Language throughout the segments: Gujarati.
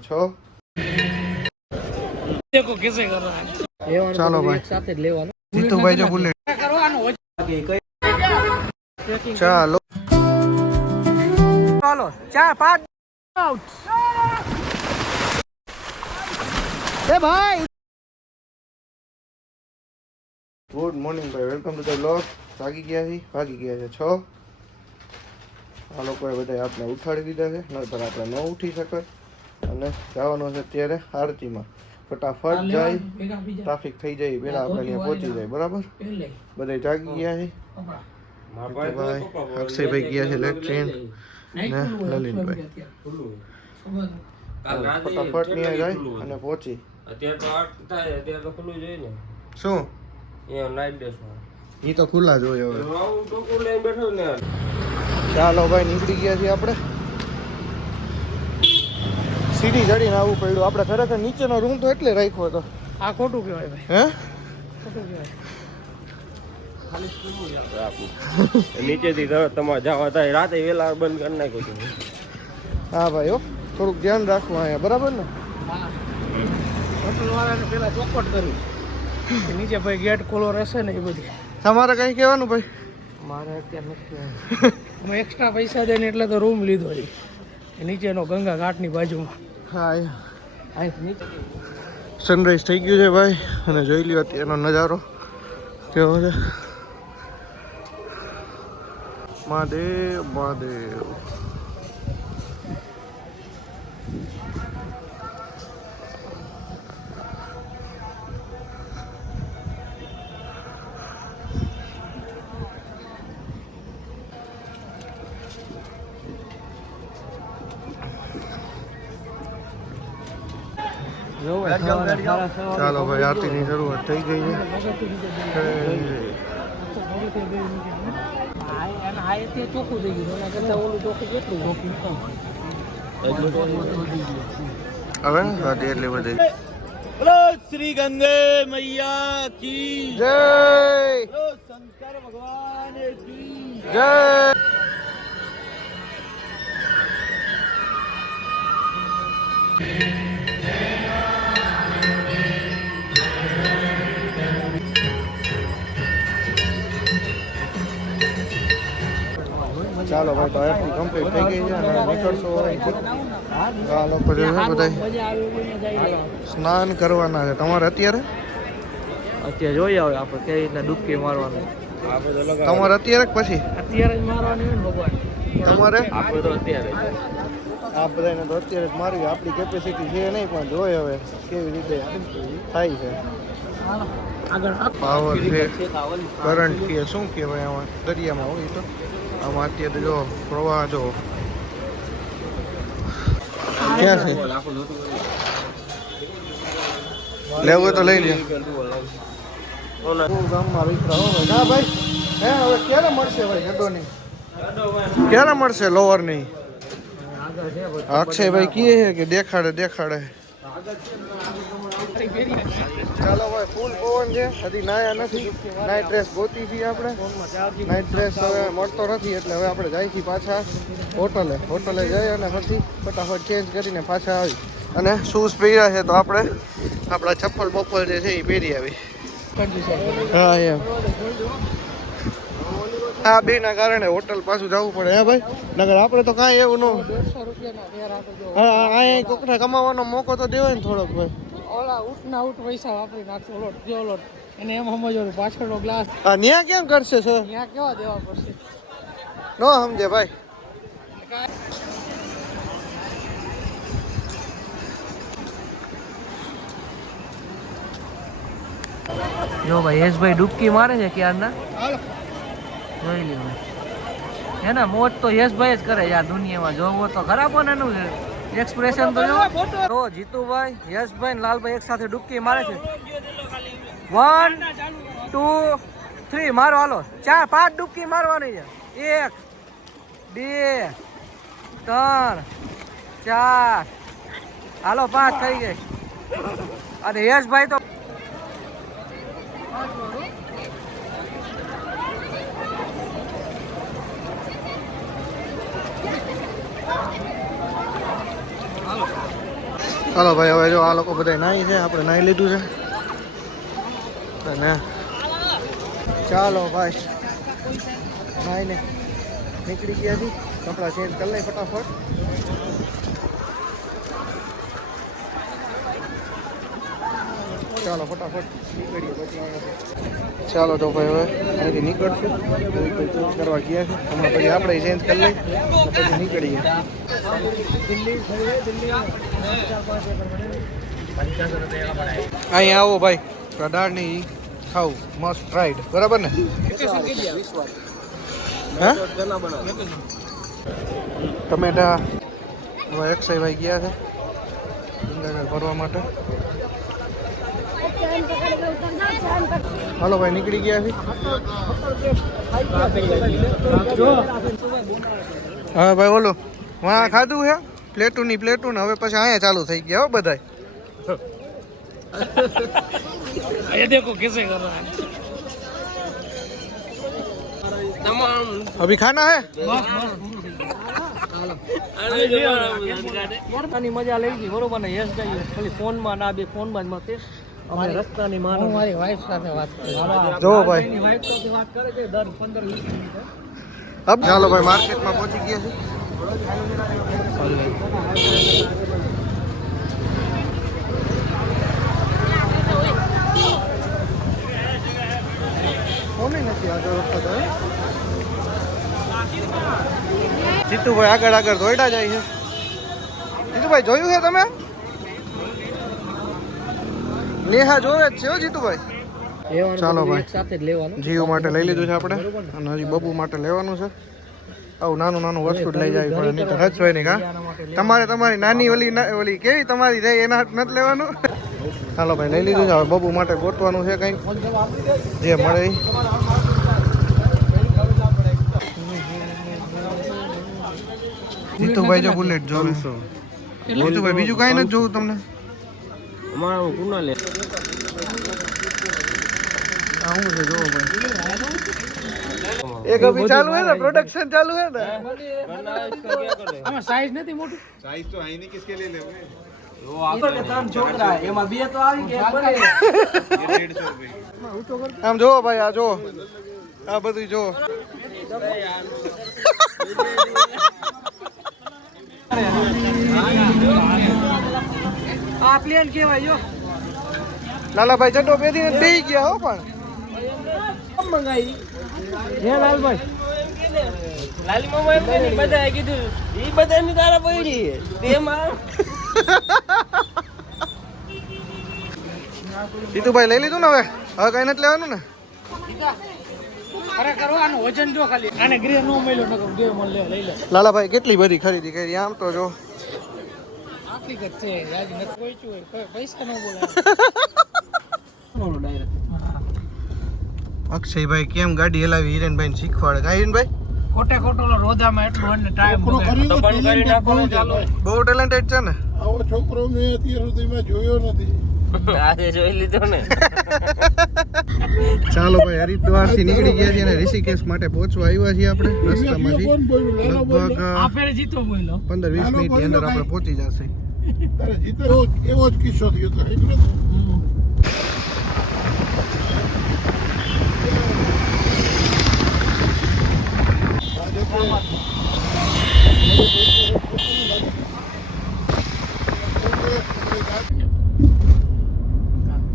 छो देखो कैसे कर रहा है। चलो भाई एक साथ लेवानो जीतू भाई जो बुलेट करवानो चलो चलो 4-5 आउट ए भाई ગુડ મોર્નિંગ ભાઈ વેલકમ ટુ ધ બ્લોગ ભાગી ગયા છે 6 આ લોકોએ બધા આપણે ઉઠાડી દીધા છે નહીતર આપણે ન ઉઠી શકે અને જવાનું છે અત્યારે આરતીમાં ફટાફટ જાય ટ્રાફિક થઈ જાય પહેલા આપણે ત્યાં પહોંચી જાય બરાબર બધા જાગી ગયા છે ભાઈ અક્ષયભાઈ ગયા છે લેટ્રિન ને લલિનભાઈ ફટાફટ ત્યાં જાય અને પહોંચી અત્યારે તો 8 થાય અત્યારે તો ખુલ્લું જોઈએ ને શું એ નાઈટ ડ્રેસ માં ઈ તો ખુલ્લા જ હોય હવે હું તો લઈને બેઠો ને ચાલો ભાઈ નીકળી ગયા છીએ આપણે સીડી ચડીને આવવું પડ્યું આપણે ખરેખર નીચેનો રૂમ તો એટલે રાખ્યો હતો આ ખોટું કહેવાય ભાઈ હે ખોટું કહેવાય ખાલી સ્કૂલ આપું નીચેથી તમારે જવા થાય રાતે વેલા બંધ કરી નાખ્યો છું હા ભાઈ હો થોડુંક ધ્યાન રાખવું અહીંયા બરાબર ને હા હોટલ વાળાને પેલા ચોખવટ કરી નીચે ભાઈ ગેટ ખોલો રહેશે ને એ બધી તમારે કઈ કહેવાનું ભાઈ મારે અત્યારે નથી અમે એક્સ્ટ્રા પૈસા દઈને એટલે તો રૂમ લીધો છે નીચેનો ગંગા ઘાટની બાજુમાં હા અહીં નીચે સનરાઈઝ થઈ ગયું છે ભાઈ અને જોઈ લ્યો અત્યારનો નજારો કેવો છે મહાદેવ મહાદેવ ચાલો ભાઈ આરતીની શરૂઆત થઈ ગઈ છે ચોખ્ખું થઈ ગયું એના કરતાં ઓલું ચોખ્ખું કેટલું હવે ગાડી એટલી બધી શ્રી ગંગે મૈયા કી જય શંકર ભગવાન કી જય ચાલો ભાઈ તો આરતી કમ્પ્લીટ થઈ ગઈ છે અને નીકળશો આ લોકો જે છે બધા સ્નાન કરવાના છે તમારે અત્યારે જોઈએ આવે આપણે કઈ રીતના ડૂબકી મારવાની તમારે અત્યારે પછી અત્યારે જ મારવાની હોય ને ભગવાન તમારે આપણે તો અત્યારે આ બધાને તો અત્યારે જ મારવી આપણી કેપેસિટી છે નહીં પણ જોઈએ હવે કેવી રીતે થાય છે આગળ પાવર છે કરંટ કે શું કહેવાય આમાં દરિયામાં હોય તો આમાં અત્યારે જો પ્રવાહ જો ક્યાં છે લેવું તો લઈ લે ગામમાં વિતરા હો ભાઈ હા ભાઈ હે હવે ક્યારે મળશે ભાઈ ગડોની ક્યારે મળશે લોવર ની અક્ષયભાઈ કહે છે કે દેખાડે ચાલો ભાઈ ફૂલ પવન છે હજી નાયા નથી નાઇટ ડ્રેસ ગોતી છીએ આપણે નાઇટ ડ્રેસ હવે મળતો નથી એટલે હવે આપણે જાય છીએ પાછા હોટલે જઈ અને પછી ફટાફટ ચેન્જ કરીને પાછા આવી અને શૂઝ પહેર્યા છે તો આપણે આપણા ચપ્પલ બપ્પલ જે છે એ પહેરી આવી હા એમ આ બે ના કારણે હોટલ પાછું જવું પડે હે ભાઈ નગર આપણે તો કાંઈ એવું ન હા અહીંયા કોકને કમાવાનો મોકો તો દેવાય ને થોડોક ભાઈ ઓલા ઉઠના ઉઠ પૈસા વાપરી નાખશો ઓલોટ જે ઓલોટ એને એમ સમજવાનું પાછળનો ગ્લાસ હા ન્યા કેમ કરશે સર ત્યાં કેવા દેવા પડશે ન સમજે ભાઈ જો ભાઈ યશભાઈ ડૂબકી મારે છે ક્યારના જોઈ લ્યો હે ને મોજ તો યશભાઈ જ કરે યાર દુનિયામાં જોવો તો ખરાબ ને એનું એક્સપ્રેશન તો જો જીતુભાઈ યશભાઈ ને લાલભાઈ એક સાથે ડૂબકી મારે છે 1 2 3 મારો હાલો 4 5 ડૂબકી મારવાની છે 1 2 3 4 હાલો 5 થઈ ગઈ અને યશભાઈ તો ચાલો ભાઈ હવે જો આ લોકો બધા નાહી છે, આપણે નાહી લીધું છે અને ચાલો ભાઈ નાહીને નીકળી ગયા છીએ. કપડાં ચેન્જ કરી લઈ ફટાફટ. ચાલો ફટાફટ નીકળીએ પછી. ચાલો તો ભાઈ હવે અહીંથી નીકળશું. ચેન્જ કરવા ગયા છે હમણાં, પછી આપણે ચેન્જ કરી લઈ પછી નીકળીએ. અહીંયા આવો ભાઈ, દાળની ખાવું મસ્ત રાઈડ, બરાબર ને? હા ટમેટા હવે એક્સાઈ ભાઈ ગયા છે ડુંગર ભરવા માટે. હાલો ભાઈ નીકળી ગયા છે. હા ભાઈ ઓલો વાં ખાધું છે પ્લેટુની પ્લેટુન, હવે પછી અહીંયા ચાલુ થઈ ગયા હો બધાય. ये देखो कैसे कर रहा है તમામ અભી ખાના હે. મોરબાની મજા લઈ ગઈ બરોબર ને? યસ ભાઈ ખાલી ફોનમાં ના, બે ફોનમાં જ મતે અમે રસ્તાની માનો. હું મારી વાઈફ સાથે વાત કરું. જો ભાઈ વાઈફ સાથે વાત કરે છે દર 15-20 મિનિટ. અબ ચાલો ભાઈ માર્કેટમાં પહોંચી ગયા છે. કોને નથી આગળ વખત હવે જીતુભાઈ આગળ આગળ દોડ્યા જાય છે. જીતુભાઈ જોયું છે તમે? નેહા જોવે જ છે હો જીતુભાઈ. ચાલો ભાઈ સાથે જ લેવાનું. જીવ માટે લઈ લીધું છે આપણે અને હજી બબુ માટે લેવાનું છે. આવું નાનું નાનું વસ્તુ જ લઈ જાય પડે, નહીં તો હચવાય નહીં. કા તમારે તમારી નાની ઓલી કેવી તમારી જાય એના હાથ નથી લેવાનું. ચાલો ભાઈ લઈ લીધું છે. હવે બબુ માટે ગોતવાનું છે કંઈક જે મળે ઈ. જીતુભાઈ જો બુલેટ જોવે. જીતુભાઈ બીજું કાંઈ નથી જોવું તમને? અમારા કુના લે આવું છે જોવો ભાઈ. એક અભી ચાલુ है ना, प्रोडक्शन चालू है ना. આમાં સાઈઝ નથી મોટું. साइज तो है ही नहीं, किसके लिए लेंगे? ત્રણ છોકરા એમાં બે તો આવી ગયા બને. ये 150 रुपए. આમ જોવો ભાઈ, આ જોવો, આ બધું જોવો. આ પ્લેન કેવાય જો. લાલાભાઈ ચડ્ડો પહેરીને બેહી ગયા હો. પણ કેમ મંગાઈ હે લાલભાઈ? લાલી મામા એમ કે બધાએ કીધું ઈ બધાની તારા પડી તેમાં જીતુભાઈ લઈ લીધું ને? હવે હવે કઈ નથી લેવાનું ને? અરે કરો આનું વજન જો ખાલી. આને ગ્રે નો મળ્યો નકર ગ્રે મળ લે લઈ લે. લાલાભાઈ કેટલી બધી ખરીદી કરી આમ તો જો. હકીકત છે રાજ ન કોઈ ચુય પૈસા નો બોલાય. બોલો ડાયરેક્ટ. અક્ષયભાઈ કેમ ગાડી હલાવી હિરેનભાઈ ને શીખવાડે. કા હિરેનભાઈ ખોટે ખોટો રોદામાં એટલું અને ટાઈમ તો પણ કરી નાખો ચાલો. બહુ ટેલેન્ટેડ છે ને. આવો છોકરો મેં અત્યાર સુધીમાં જોયો નથી. આજે જોઈ લીધો ને. ચાલો ભાઈ હરિદ્વાર થી નીકળી ગયા છીએ અને ઋષિકેશ માટે પહોંચવા આવ્યા છીએ આપણે. રસ્તામાંથી લગભગ આ ફેરે જીતો બોલ્યો. 15-20 મિનિટની અંદર આપણે પહોંચી જશે. તારે જીતે એવો જ કિસ્સો થયો હતો.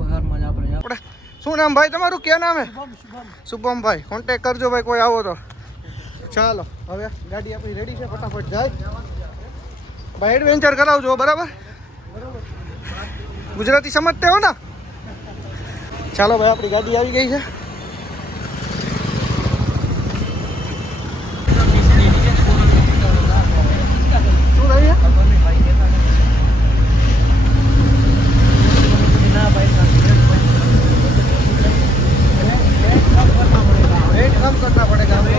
બહારમાં જ આપણે આપણે શું નામ ભાઈ તમારું? ક્યાં નામ હે? શુભમભાઈ. કોન્ટેક કરજો ભાઈ કોઈ આવો તો. ચાલો હવે ગાડી આપણી રેડી છે, ફટાફટ જાય. ભાઈ એડવેન્ચર કરાવજો બરાબર? ગુજરાતી સમજતે હો ને? ચાલો ભાઈ આપણી ગાડી આવી ગઈ છે. શું રહી છે? रेट कम करना पड़ेगा हमें.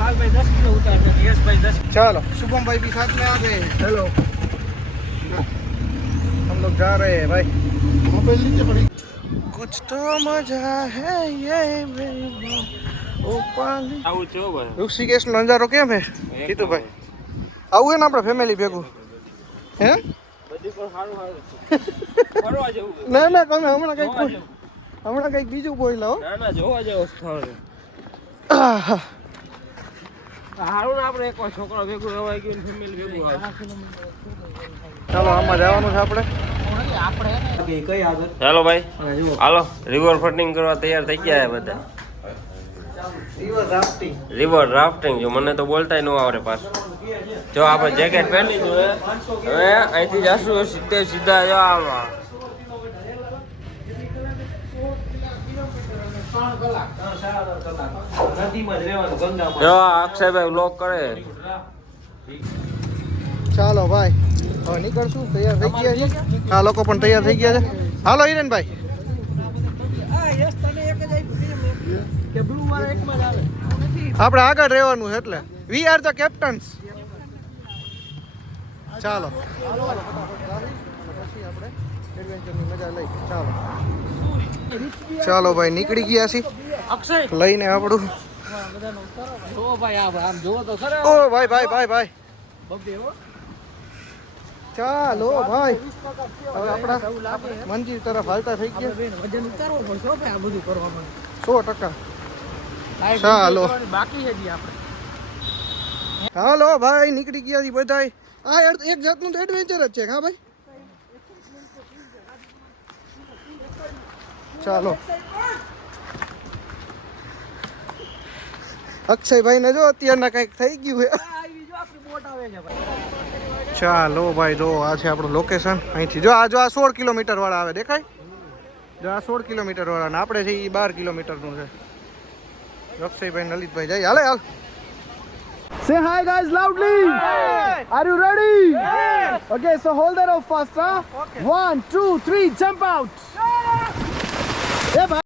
लालभाई 10 किलो उतारना. यशभाई 10. चलो शुभम भाई भी साथ में आ गए. हेलो, हम लोग जा रहे हैं भाई. मोबाइल नीचे पड़ी. कुछ तो मजा है ये मेरी ઓપાલી. આવું છો ભાઈ. ઋષિકેશ નો નજારો કેમ હે જીતુભાઈ? આવું હે ને આપણે ફેમિલી ભેગું. હે બધી પણ સારું સારું છે ફરવા જેવું છે. ના ના તમે હમણાં જોવા કંઈક જેવું. હમણાં કંઈક બીજું બોલ્યા હો ના ના જોવા જેવું સ્થળ છે. આહ. હારું ને આપણે એકવાર છોકરો ભેગું રવાઈ ગયું ફેમિલી ભેગું આવે. ચાલો આમાં જવાનું છે આપણે ચાલો ભાઈ હાલો રિવર ફ્રન્ટિંગ કરવા તૈયાર થઈ ગયા છે બધા. રિવર રાફ્ટિંગ જો મને તો બોલતાય ન આવડે પાછું. જો આપણે જેકેટ પહેરી લીધું હવે અહીંથી જશું સીધા જો આમાં જો અક્ષયભાઈ વ્લોગ કરે. ચાલો ભાઈ હવે નીકળશું તૈયાર થઈ ગયા છીએ આ લોકો પણ તૈયાર થઈ ગયા છે હાલો હિરેનભાઈ આપણે આગળ રહેવાનું છે એટલે વી આર ધ કેપ્ટન્સ ચાલો ચાલો ભાઈ નીકળી ગયા છીએ લઈને આપણું ઓ ભાઈ ભાઈ ભાઈ ભાઈ ચાલો ભાઈ હવે આપણા મંદિર તરફ હાલતા થઈ ગયા 100%. ચાલો હાલો ભાઈ નીકળી ગયા છીએ બધા આ એક જાતનું તો એડવેન્ચર જ છે હા ભાઈ ચાલો અક્ષયભાઈ ને જો અત્યારના કંઈક થઈ ગયું છે ચાલો ભાઈ જો આ છે આપણું લોકેશન અહીંથી જો આ 16 કિલોમીટર વાળા આવે દેખાય જો આ 16 કિલોમીટર વાળા ને આપણે છે એ 12 કિલોમીટરનું છે અક્ષયભાઈ લલિતભાઈ જાય હાલે હાલ Say hi guys loudly. Hey. Are you ready? Yes. Okay, so hold that up fast, huh? Okay. 1, 2, 3, jump out. Yeah.